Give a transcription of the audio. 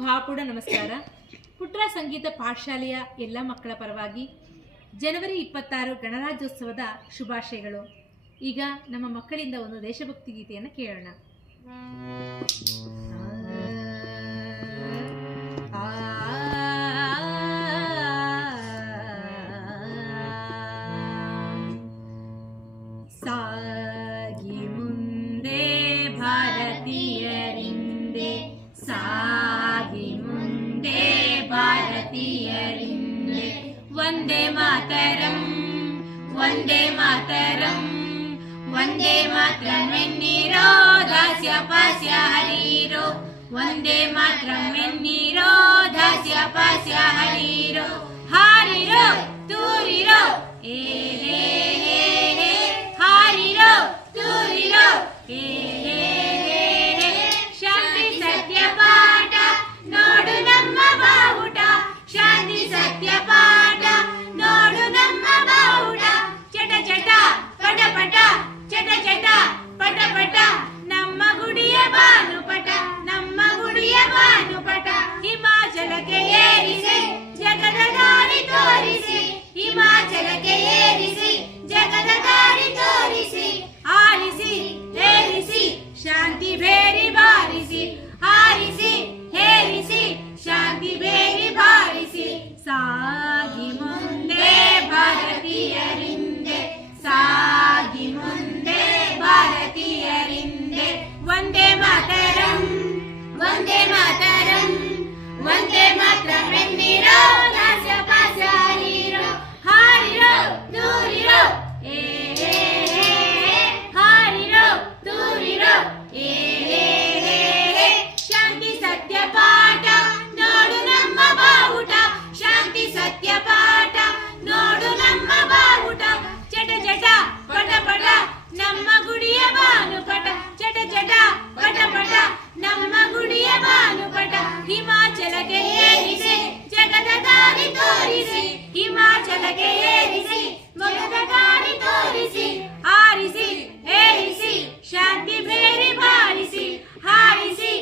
ಭಾವಪೂರ್ಣ ನಮಸ್ಕಾರ. ಪುಟ್ರ ಸಂಗೀತ ಪಾಠಶಾಲೆಯ ಎಲ್ಲ ಮಕ್ಕಳ ಪರವಾಗಿ ಜನವರಿ ಇಪ್ಪತ್ತಾರು ಗಣರಾಜ್ಯೋತ್ಸವದ ಶುಭಾಶಯಗಳು. ಈಗ ನಮ್ಮ ಮಕ್ಕಳಿಂದ ಒಂದು ದೇಶಭಕ್ತಿ ಗೀತೆಯನ್ನು ಕೇಳೋಣ. ಸಾಗಿ ಮುಂದೆ ಭಾರತೀಯರಿಂದೆ ಮುಂದೆ ഭാരതീയരിന്ന് വന്ദേ മാതരം വന്ദേ മാതരം വന്ദേ മാതരം എന്നീരോ ദാസ്യ പാസ്യ ഹരീരോ. വന്ദേ മാതരം എന്നീരോ ദാസ്യ പാസ്യ ಸತ್ಯಪಾಠ, ನೋಡು ನಮ್ಮ ಬೌಡ ಚಟ ಚಟ, ಪಟ ಪಟ, ಚಟ ಚಟ, ಪಟ ಪಟ. ನಮ್ಮ ಗುಡಿಯ ಬಾನುಪಟ, ನಮ್ಮ ಗುಡಿಯ ಬಾನುಪಟ. ಹಿಮಾಚಲಕ್ಕೆ ಏರಿಸಿ, ಜಗದ ದಾರಿ ತೋರಿಸಿ. ಹಿಮಾಚಲಕ್ಕೆ ಏರಿಸಿ, ಜಗದ ದಾರಿ ತೋರಿಸಿ. ಆಲಿಸಿ, ಏರಿಸಿ, ಶಾಂತಿ ಭೇರಿ ಬಾರಿಸಿ. ಆರಿಸಿ ತೋರಿಸಿ ಹಿಮಾಚಲಕ್ಕೆ ಏರಿಸಿ ಮೊಗದ ಗಾಳಿ ತೋರಿಸಿ ಆರಿಸಿ ಏರಿಸಿ ಶಾಂತಿ ಬೇರೆ ಬಾರಿಸಿ ಹಾರಿಸಿ